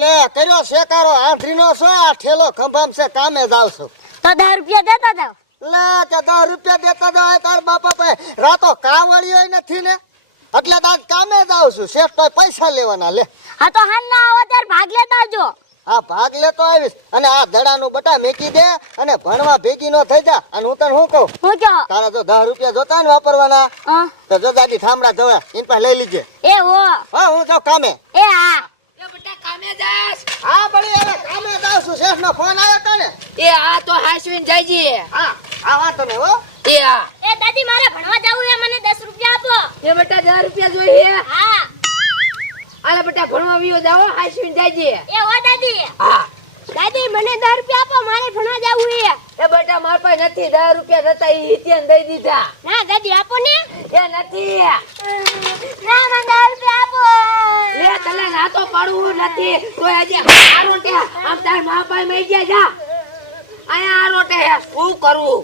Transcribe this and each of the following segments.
લે કર્યો શેકારો આંધરીનો છો આ ઠેલો ખંભામ છે કામે જાવ છો તો દસ રૂપિયા દેતા જાવ લે તે દસ રૂપિયા દેતા જાવ તાર બાપા પે રાતો કાવળીઓ નથી ને એટલે દાદ કામે જાવ છું શેઠ તો પૈસા લેવાના લે. હા તો હાલ ના આવો ત્યારે ભાગ લેતા આવજો. હા ભાગ લેતો આવીશ. અને આ દડાનું બટા મેકી દે અને ભણવા ભેગી નો થઈ જા. અને હું તને શું કહું? હું કહો? તારા જો દસ રૂપિયા જોતા ને વાપરવાના. તો જો દાદી થામડા જોયા ઇન પાસે લઈ લીજે. એ હો. હા હું જાઉં કામે. એ હા. કામે જાસ હા બળી હવે કામે જાઉં છું શેઠ નો ફોન આવ્યો તો ને. એ આ તો હાસવીન જાયજી. હા આ વાંધો ને હો. એ આ. એ દાદી મારે ભણવા જવું છે મને દસ રૂપિયા આપો. એ બેટા દસ રૂપિયા જોઈએ હા. આલે બેટા ભણવા વિયો જાઓ હાસવીન જાયજી. એ હો દાદી. હા. દાદી મને દસ રૂપિયા આપો મારે ભણવા જવું છે. એ બેટા મારા પાસે નથી દસ રૂપિયા હતા ઈ હિત્યાને દઈ દીધા. ના દાદી આપો ને. એ નથી. ના મને દસ રૂપિયા આપો. લે તલે ના તો પડવું નથી. તો હજી આ રોટે આમ તાર મા બાઈ મઈ ગયા જા. અહીંયા આ રોટે શું કરવું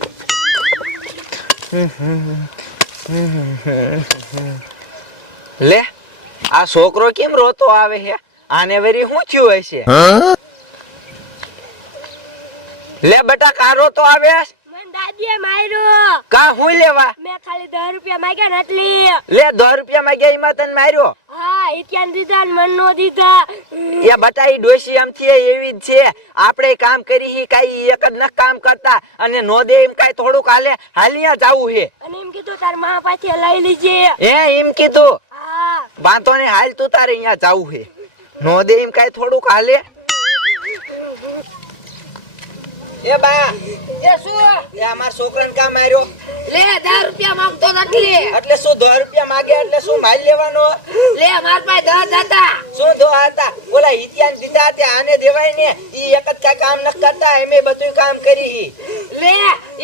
લે આ છોકરો કેમ રોતો આવે છે આને વેરી શું થયું હશે? લે બેટા કા રોતો આવે દાદીએ માર્યો. કા હું લેવા? મેં ખાલી દસ રૂપિયા માંગ્યા ને એટલી. લે 10 રૂપિયા માંગ્યા એમાં તને માર્યો? ઇત્યાન દીધા મન નો દીધા? એ બટા ડોશી આમ થી એવી જ છે. આપણે કામ કરી હી કાઈ એક જ ન કામ કરતા. અને નો દે એમ કાઈ થોડુંક હાલે હાલિયા જાવું હે. અને એમ કીધું તારમાં પાછી લઈ લીજે. હે એમ કીધું? હા. વાંધો ને હાલ તું તારે અહીંયા જાવું હે. નો દે એમ કાઈ થોડુંક હાલે. એ બા. એ શું? એ અમાર છોકરાને કામ માર્યો લે 10 રૂપિયા માંગતો નથી એટલે શું 10 રૂપિયા માંગે? એટલે શું માલ લેવાનો? લે માર પાસે 10 હતા. શું દો હતા? બોલા હિતિયાન દીધા તે આને દેવાય ને? ઈ એક જ કામ ન કરતા એમે બધું કામ કરી હી. લે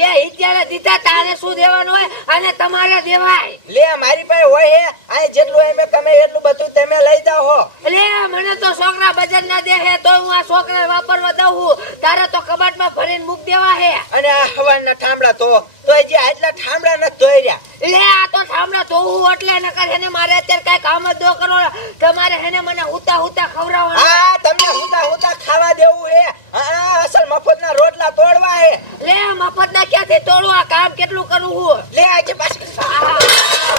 એ હિત્યારે દીધા તારે શું દેવાનું હોય? અને તમારે દેવાય. લે મારી પાસે હોય હે. આ જેટલું એમે કમે એટલું બધું તમે લઈ જાઓ લે મને તો છોકરા ના દે હે તો હું આ છોકરા વાપરવા દઉં. તારે તો કબાટમાં ભરીને મૂક દેવા હે. અને આ હવાના ઠામડા તો તો જે આટલા ઠામડા ન ધોઈ રહ્યા લે આ તો ઠામડા ધોવું એટલે નકર હેને મારે અત્યારે કઈ કામ જ દો કરો તમારે હેને મને હુતા હુતા ખવડાવવા હા તમને હુતા હુતા ખાવા દેવું હે. હા અસલ મફતના રોટલા તોડવા હે. લે મફત ના ક્યાંથી તોડવા કામ કેટલું કરું હું? લે આજે પાછું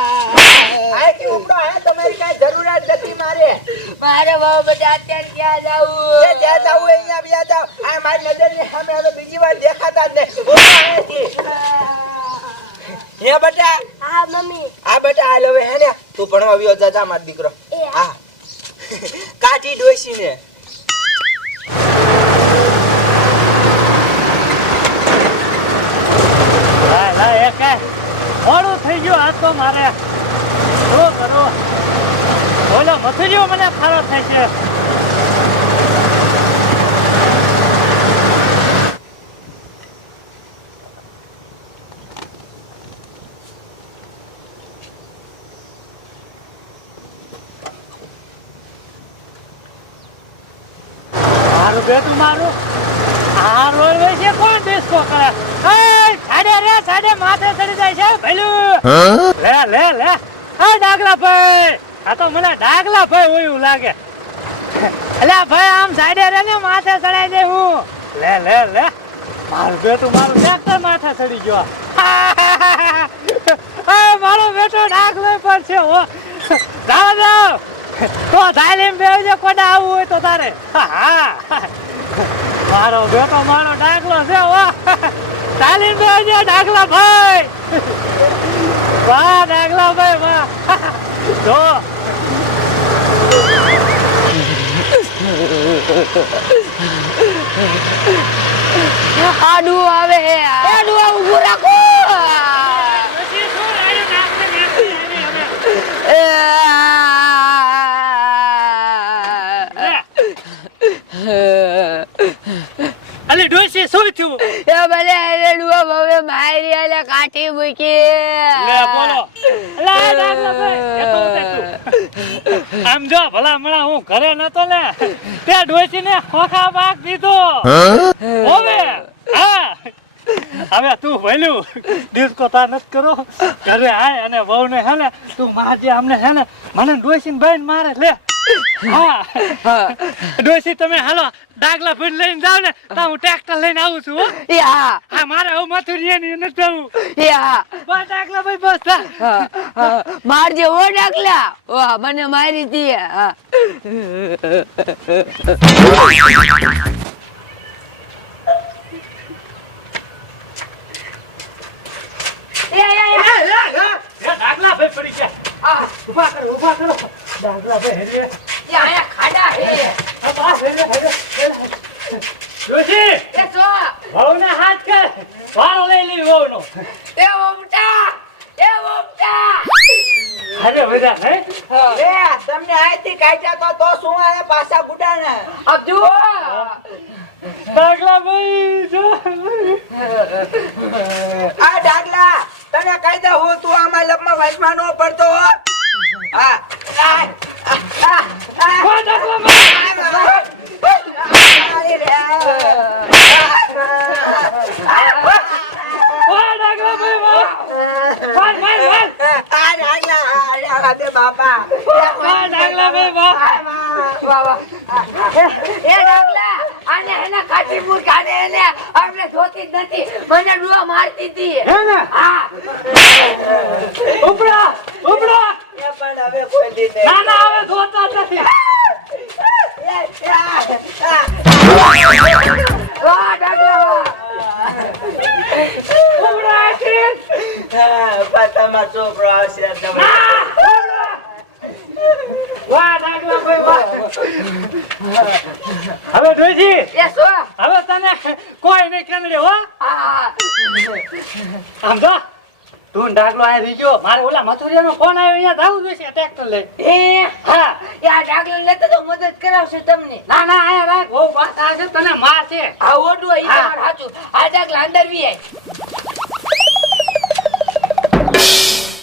આયથી ઉપડો હે તમારી કાંઈ જરૂરિયાત નથી મારે મારે બધા અત્યારે ક્યાં જાવું જ્યાં જાવું અહીંયા આ મારી નજરની સામે હવે બીજી વાર દેખાતા જ નહીં. હે બેટા. હા મમ્મી. આ બેટા હાલ હવે હે ને. તું ભણવા આવ્યો જા જા મારો દીકરો. એ હા. કાઠી ડોસી ને. મોડું થઈ ગયું આ તો મારે. શું કરું? બોલો મથુરીઓ મને ફારો થાય છે. મારું બેટું મારું. આ રોડ છે કોણ દેશો કરે? સાડે રે સાડે માથે ચડી જાય છે ભેલું. લે લે લે. હા ડાગલા ભાઈ. આ તો મને ડાગલા ભાઈ હોય લાગે. એટલે ભાઈ, આમ સાઈડે રે ને, માથે ચડાઈ દે હું. લે લે લે. મારું બેટું, મારું ટ્રેક્ટર માથે ચડી ગયો. હા મારો બેટો ડાગલો પણ છે, હો. જાવ જાવ તો તાલીમ બેવજે કોડા આવવું હોય તો તારે. હા મારો બેટો, મારો ડાગલો છે, હો. તાલીમ બેવજે ડાગલા ભાઈ વાહ, ડાગલા ભાઈ વાહ. જો. આડું આવે. હે આડું ઊભું રાખો. અલે ડોસી શું થયું? એ ભલે રેડુઓ હવે મારી આલે કાઠી મૂકી લે બોલો લે ડાગલા ભાઈ એ તો ઉતર તું. આમ જો ભલા હમણાં હું ઘરે નતો લે તે ડોસી ને ખોખા પાક દીધો. હવે? હા. હવે તું ભલ્યું ડિસ્કો તાર નથી કરો ઘરે આય અને વહુ ને હે ને તું માજે અમને હે ને મને ડોસી ને ભાઈ મારે લે. હા. ડોસી તમે હાલો ડાગલા ફૂટ લઈને જાવ ને તો હું ટ્રેક્ટર લઈને આવું છું યા. એ હા હા મારે હવે મથુરિયા ની નથી જવું. એ હા બસ ડાગલા ભાઈ બસ હા. હા, હા. મારજે ઓ ડાકલા વાહ મને મારી દી હા. એ, એ, એ, એ ડાગલા ભાઈ પડી ગયા. આ, ઊભા કરો ઊભા કરો. ડાગલા ભાઈ હેરીએ એ આયા ખાડા હે. આ બસ હેરીએ હેરીએ ડોસી એ જો. વહુને હાથ કર. વારો લઈ વહુનો. એ ઓમટા એ ઓમટા અરે બધા હે? લે તમને આયથી કાઢ્યા તો તો શું આયા પાછા ગુડાના આ જુઓ. ડાગલા ભાઈ જો. આ ડાગલા તને કહી દે હું તું આમાં લપમાં વચમાં નો પડતો હો. મને ડુઆ મારતી હતી હે ને હા ઉપડા ઉપડા હવે કોઈ દી. નહીં. ના ના હવે ધોતા જ નથી. વાહ ડાગલા છોકરો આવશે હવે જોઈજી? હવે તને કોઈ નહીં કંદડે હો હા. આમ જો. તું ઢાકલો આ રીજો મારે ઓલા મથુરિયાનો ફોન આવ્યો અહીંયા જાવું જોઈશે ટ્રેક્ટર લઈ એ હા એ આ ઢાકલો લેતો તો મદદ કરાવશે તમને. ના ના આયા રાખ. ઓ વાત આવશે તને માર છે. આ ઓડું ઈ સાચું. આ ઢાકલા અંદર વી આય.